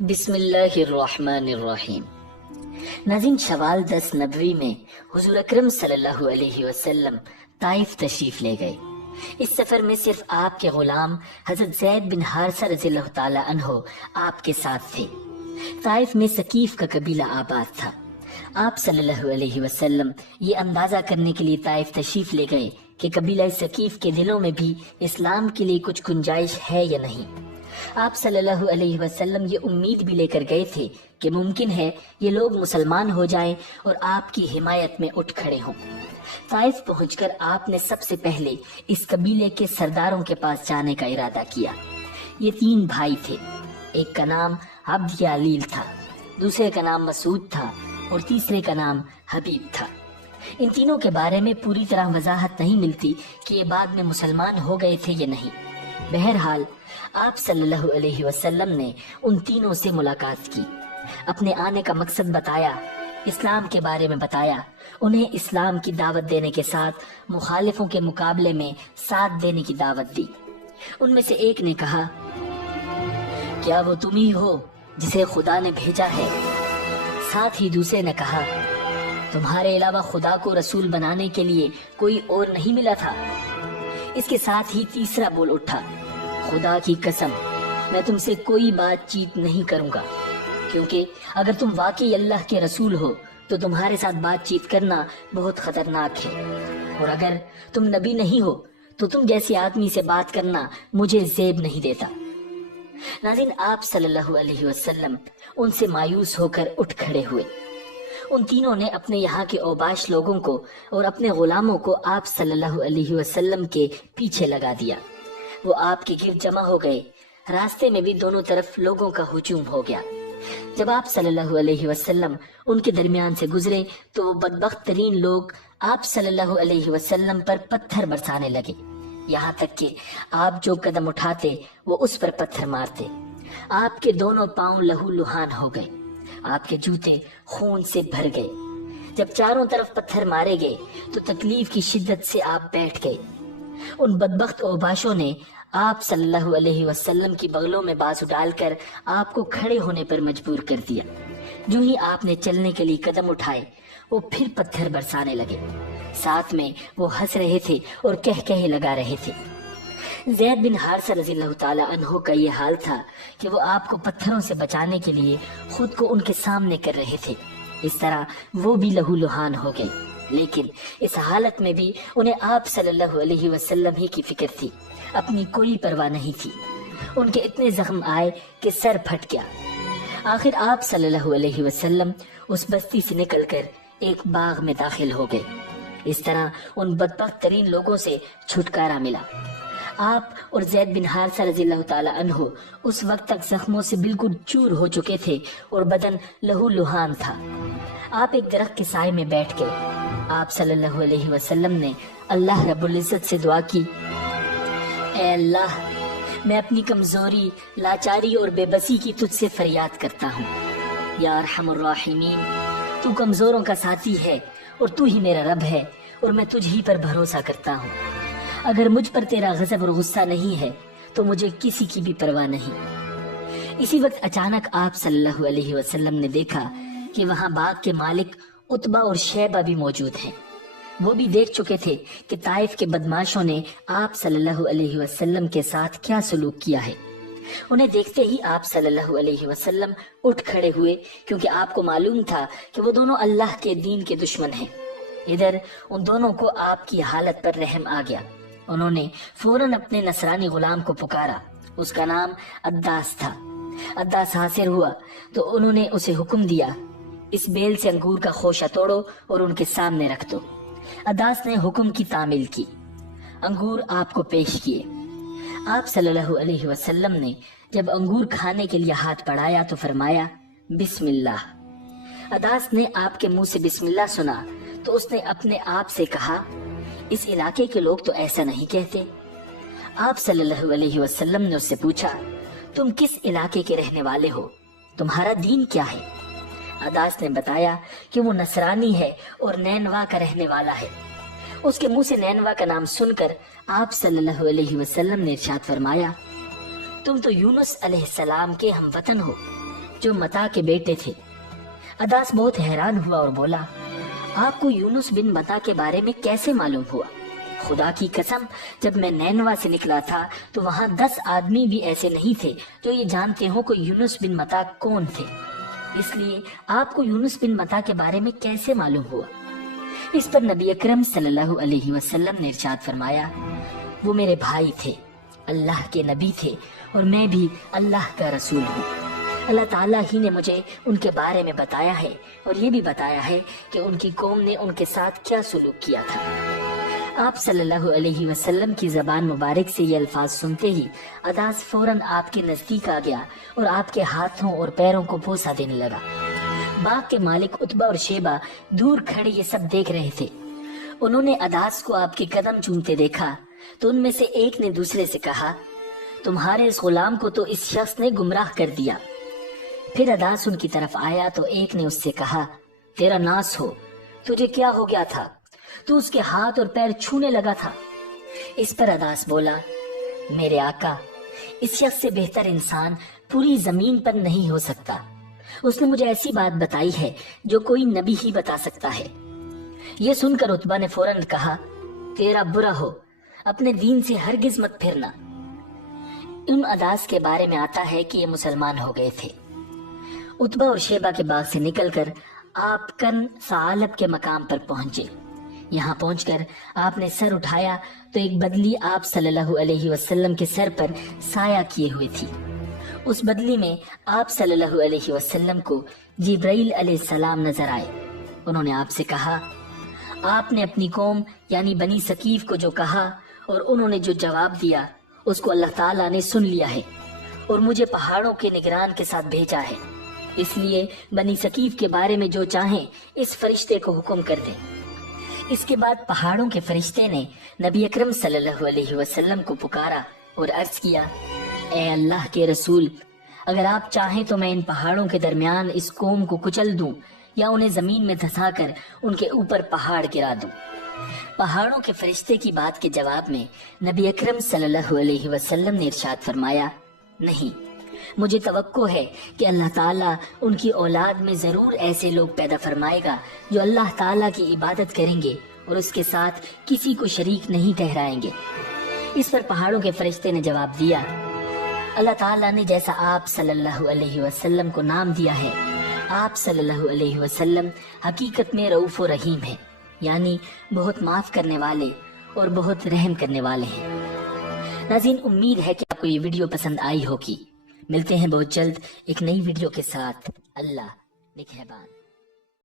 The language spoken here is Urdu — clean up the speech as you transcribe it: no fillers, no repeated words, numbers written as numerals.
بسم اللہ الرحمن الرحیم۔ ناظرین، شوال 10 نبوی میں حضور اکرم صلی اللہ علیہ وسلم طائف تشریف لے گئے۔ اس سفر میں صرف آپ کے غلام حضرت زید بن حارثہ رضی اللہ تعالی عنہ آپ کے ساتھ تھے۔ طائف میں ثقیف کا قبیلہ آباد تھا۔ آپ صلی اللہ علیہ وسلم یہ اندازہ کرنے کے لیے طائف تشریف لے گئے کہ قبیلہ ثقیف کے دلوں میں بھی اسلام کے لیے کچھ گنجائش ہے یا نہیں۔ آپ صلی اللہ علیہ وسلم یہ امید بھی لے کر گئے تھے کہ ممکن ہے یہ لوگ مسلمان ہو جائیں اور آپ کی حمایت میں اٹھ کھڑے ہوں۔ طائف پہنچ کر آپ نے سب سے پہلے اس قبیلے کے سرداروں کے پاس جانے کا ارادہ کیا۔ یہ 3 بھائی تھے، ایک کا نام عبد یا علیل تھا، دوسرے کا نام مسعود تھا اور تیسرے کا نام حبیب تھا۔ ان تینوں کے بارے میں پوری طرح وضاحت نہیں ملتی کہ یہ بعد میں مسلمان ہو گئے تھے یا نہیں۔ بہرحال آپ صلی اللہ علیہ وسلم نے ان تینوں سے ملاقات کی، اپنے آنے کا مقصد بتایا، اسلام کے بارے میں بتایا، انہیں اسلام کی دعوت دینے کے ساتھ مخالفوں کے مقابلے میں ساتھ دینے کی دعوت دی۔ ان میں سے ایک نے کہا، کیا وہ تم ہی ہو جسے خدا نے بھیجا ہے؟ ساتھ ہی دوسرے نے کہا، تمہارے علاوہ خدا کو رسول بنانے کے لیے کوئی اور نہیں ملا تھا؟ اس کے ساتھ ہی تیسرا بول اٹھا، خدا کی قسم میں تم سے کوئی بات چیت نہیں کروں گا، کیونکہ اگر تم واقعی اللہ کے رسول ہو تو تمہارے ساتھ بات چیت کرنا بہت خطرناک ہے، اور اگر تم نبی نہیں ہو تو تم جیسے آدمی سے بات کرنا مجھے زیب نہیں دیتا۔ ناظرین، آپ صلی اللہ علیہ وسلم ان سے مایوس ہو کر اٹھ کھڑے ہوئے۔ ان تینوں نے اپنے یہاں کے اوباش لوگوں کو اور اپنے غلاموں کو آپ صلی اللہ علیہ وسلم کے پیچھے لگا دیا۔ وہ آپ کے گرد جمع ہو گئے۔ راستے میں بھی دونوں طرف لوگوں کا ہجوم ہو گیا۔ جب آپ صلی اللہ علیہ وسلم ان کے درمیان سے گزرے تو وہ بدبخت ترین لوگ آپ صلی اللہ علیہ وسلم پر پتھر برسانے لگے، یہاں تک کہ آپ جو قدم اٹھاتے وہ اس پر پتھر مارتے۔ آپ کے دونوں پاؤں لہو لہان ہو گئے، آپ کے جوتے خون سے بھر گئے۔ جب چاروں طرف پتھر مارے گئے تو تکلیف کی شدت سے آپ بیٹھ گئے۔ ان بدبخت اوباشوں نے آپ صلی اللہ علیہ وسلم کی بغلوں میں بازو ڈال کر آپ کو کھڑے ہونے پر مجبور کر دیا۔ جو ہی آپ نے چلنے کے لیے قدم اٹھائے وہ پھر پتھر برسانے لگے، ساتھ میں وہ ہنس رہے تھے اور کہہ لگا رہے تھے۔ زید بن حارثہ رضی اللہ تعالی عنہ کا یہ حال تھا کہ وہ آپ کو پتھروں سے بچانے کے لیے خود کو ان کے سامنے کر رہے تھے۔ اس طرح وہ بھی لہو لہان ہو گئے، لیکن اس حالت میں بھی انہیں آپ صلی اللہ علیہ وسلم ہی کی فکر تھی، اپنی کوئی پرواہ نہیں تھی۔ ان کے اتنے زخم آئے کہ سر پھٹ گیا۔ آخر آپ صلی اللہ علیہ وسلم اس بستی سے نکل کر ایک باغ میں داخل ہو گئے۔ اس طرح ان بدبخت ترین لوگوں سے چھٹکارا ملا۔ آپ اور زید بن حارثہ رضی اللہ تعالی عنہ اس وقت تک زخموں سے بالکل چور ہو چکے تھے اور بدن لہو لہان تھا۔ آپ ایک درخت کے سائے میں بیٹھ گئے۔ آپ صلی اللہ علیہ وسلم نے اللہ رب العزت سے دعا کی، اے اللہ، میں اپنی کمزوری، لاچاری اور بے بسی کی تجھ سے فریاد کرتا ہوں۔ یا ارحم الراحمین، تو کمزوروں کا ساتھی ہے اور تو ہی میرا رب ہے، اور میں تجھ ہی پر بھروسہ کرتا ہوں۔ اگر مجھ پر تیرا غضب اور غصہ نہیں ہے تو مجھے کسی کی بھی پرواہ نہیں۔ اسی وقت اچانک آپ صلی اللہ علیہ وسلم نے دیکھا کہ وہاں باغ کے مالک عتبہ اور شیبہ بھی موجود ہیں۔ وہ بھی دیکھ چکے تھے کہ طائف کے بدماشوں نے آپ صلی اللہ علیہ وسلم کے ساتھ کیا سلوک کیا ہے۔ انہیں دیکھتے ہی آپ صلی اللہ علیہ وسلم اٹھ کھڑے ہوئے، کیونکہ آپ کو معلوم تھا کہ وہ دونوں اللہ کے دین کے دشمن ہیں۔ ادھر ان دونوں کو آپ کی حالت پر رحم آ گیا۔ انہوں نے فوراً اپنے نصرانی غلام کو پکارا، اس کا نام عداس تھا۔ عداس حاضر ہوا تو انہوں نے اسے حکم دیا، اس بیل سے انگور کا خوشہ توڑو اور ان کے سامنے رکھ دو۔ عداس نے حکم کی تعمیل کی، انگور آپ کو پیش کیے۔ آپ صلی اللہ علیہ وسلم نے جب انگور کھانے کے لیے ہاتھ بڑھایا تو فرمایا، بسم اللہ۔ عداس نے آپ کے منہ سے بسم اللہ سنا تو اس نے اپنے آپ سے کہا، اس علاقے کے لوگ تو ایسا نہیں کہتے۔ آپ صلی اللہ علیہ وسلم نے اس سے پوچھا، تم کس علاقے کے رہنے والے ہو؟ تمہارا دین کیا ہے؟ عداس نے بتایا کہ وہ نصرانی ہے اور نینوا کا رہنے والا ہے۔ اس کے منہ سے نینوا کا نام سن کر آپ صلی اللہ علیہ وسلم نے ارشاد فرمایا، تم تو یونس علیہ السلام کے ہم وطن ہو۔ جو متا کے بیٹے تھے۔ اداس بہت حیران ہوا اور بولا، آپ کو یونس بن متا کے بارے میں کیسے معلوم ہوا؟ خدا کی قسم، جب میں نینوا سے نکلا تھا تو وہاں 10 آدمی بھی ایسے نہیں تھے جو یہ جانتے ہوں کہ یونس بن متا کون تھے، اس لیے آپ کو یونس بن متا کے بارے میں کیسے معلوم ہوا؟ اس پر نبی اکرم صلی اللہ علیہ وسلم نے ارشاد فرمایا، وہ میرے بھائی تھے، اللہ کے نبی تھے اور میں بھی اللہ کا رسول ہوں۔ اللہ تعالیٰ ہی نے مجھے ان کے بارے میں بتایا ہے اور یہ بھی بتایا ہے کہ ان کی قوم نے ان کے ساتھ کیا سلوک کیا تھا۔ آپ صلی اللہ علیہ وسلم کی زبان مبارک سے یہ الفاظ سنتے ہی اداس فوراً آپ کے نزدیک آ گیا اور آپ کے ہاتھوں اور پیروں کو بوسہ دینے لگا۔ باغ کے مالک عتبہ اور شیبہ دور کھڑے یہ سب دیکھ رہے تھے۔ انہوں نے اداس کو آپ کے قدم چومتے دیکھا تو ان میں سے ایک نے دوسرے سے کہا، تمہارے اس غلام کو تو اس شخص نے گمراہ کر دیا۔ پھر اداس ان کی طرف آیا تو ایک نے اس سے کہا، تیرا ناس ہو، تجھے کیا ہو گیا تھا؟ تو اس کے ہاتھ اور پیر چھونے لگا تھا۔ اس پر اداس بولا، میرے آقا، اس شخص سے بہتر انسان پوری زمین پر نہیں ہو سکتا۔ اس نے مجھے ایسی بات بتائی ہے جو کوئی نبی ہی بتا سکتا ہے۔ یہ سن کر عتبہ نے فوراً کہا، تیرا برا ہو، اپنے دین سے ہرگز مت پھرنا۔ ان اداس کے بارے میں آتا ہے کہ یہ مسلمان ہو گئے تھے۔ عتبہ اور شیبہ کے باغ سے نکل کر آپ کن ثعالب کے مقام پر پہنچے۔ یہاں پہنچ کر آپ نے سر اٹھایا تو ایک بدلی آپ صلی اللہ علیہ وسلم کے سر پر سایہ کیے ہوئے تھی۔ اس بدلی میں آپ صلی اللہ علیہ وسلم کو جبرائیل علیہ السلام نظر آئے۔ انہوں نے آپ سے کہا، آپ نے اپنی قوم یعنی بنی ثقیف کو جو کہا اور انہوں نے جو جواب دیا اس کو اللہ تعالیٰ نے سن لیا ہے اور مجھے پہاڑوں کے نگران کے ساتھ بھیجا ہے، اس لیے بنی ثقیف کے بارے میں جو چاہیں اس فرشتے کو حکم کر دیں۔ اس کے بعد پہاڑوں کے فرشتے نے نبی اکرم صلی اللہ علیہ وسلم کو پکارا اور عرض کیا، اے اللہ کے رسول، اگر آپ چاہیں تو میں ان پہاڑوں کے درمیان اس قوم کو کچل دوں یا انہیں زمین میں دھسا کر ان کے اوپر پہاڑ گرا دوں۔ پہاڑوں کے فرشتے کی بات کے جواب میں نبی اکرم صلی اللہ علیہ وسلم نے ارشاد فرمایا، نہیں، مجھے توقع ہے کہ اللہ تعالیٰ ان کی اولاد میں ضرور ایسے لوگ پیدا فرمائے گا جو اللہ تعالیٰ کی عبادت کریں گے اور اس کے ساتھ کسی کو شریک نہیں ٹھہرائیں گے۔ اس پر پہاڑوں کے فرشتے نے جواب دیا، اللہ تعالیٰ نے جیسا آپ صلی اللہ علیہ وسلم کو نام دیا ہے، آپ صلی اللہ علیہ وسلم حقیقت میں رؤوف و رحیم ہے، یعنی بہت معاف کرنے والے اور بہت رحم کرنے والے ہیں۔ ناظرین، امید ہے کہ آپ کو یہ ویڈیو پسند آئی ہوگی۔ ملتے ہیں بہت جلد ایک نئی ویڈیو کے ساتھ۔ اللہ نگہبان۔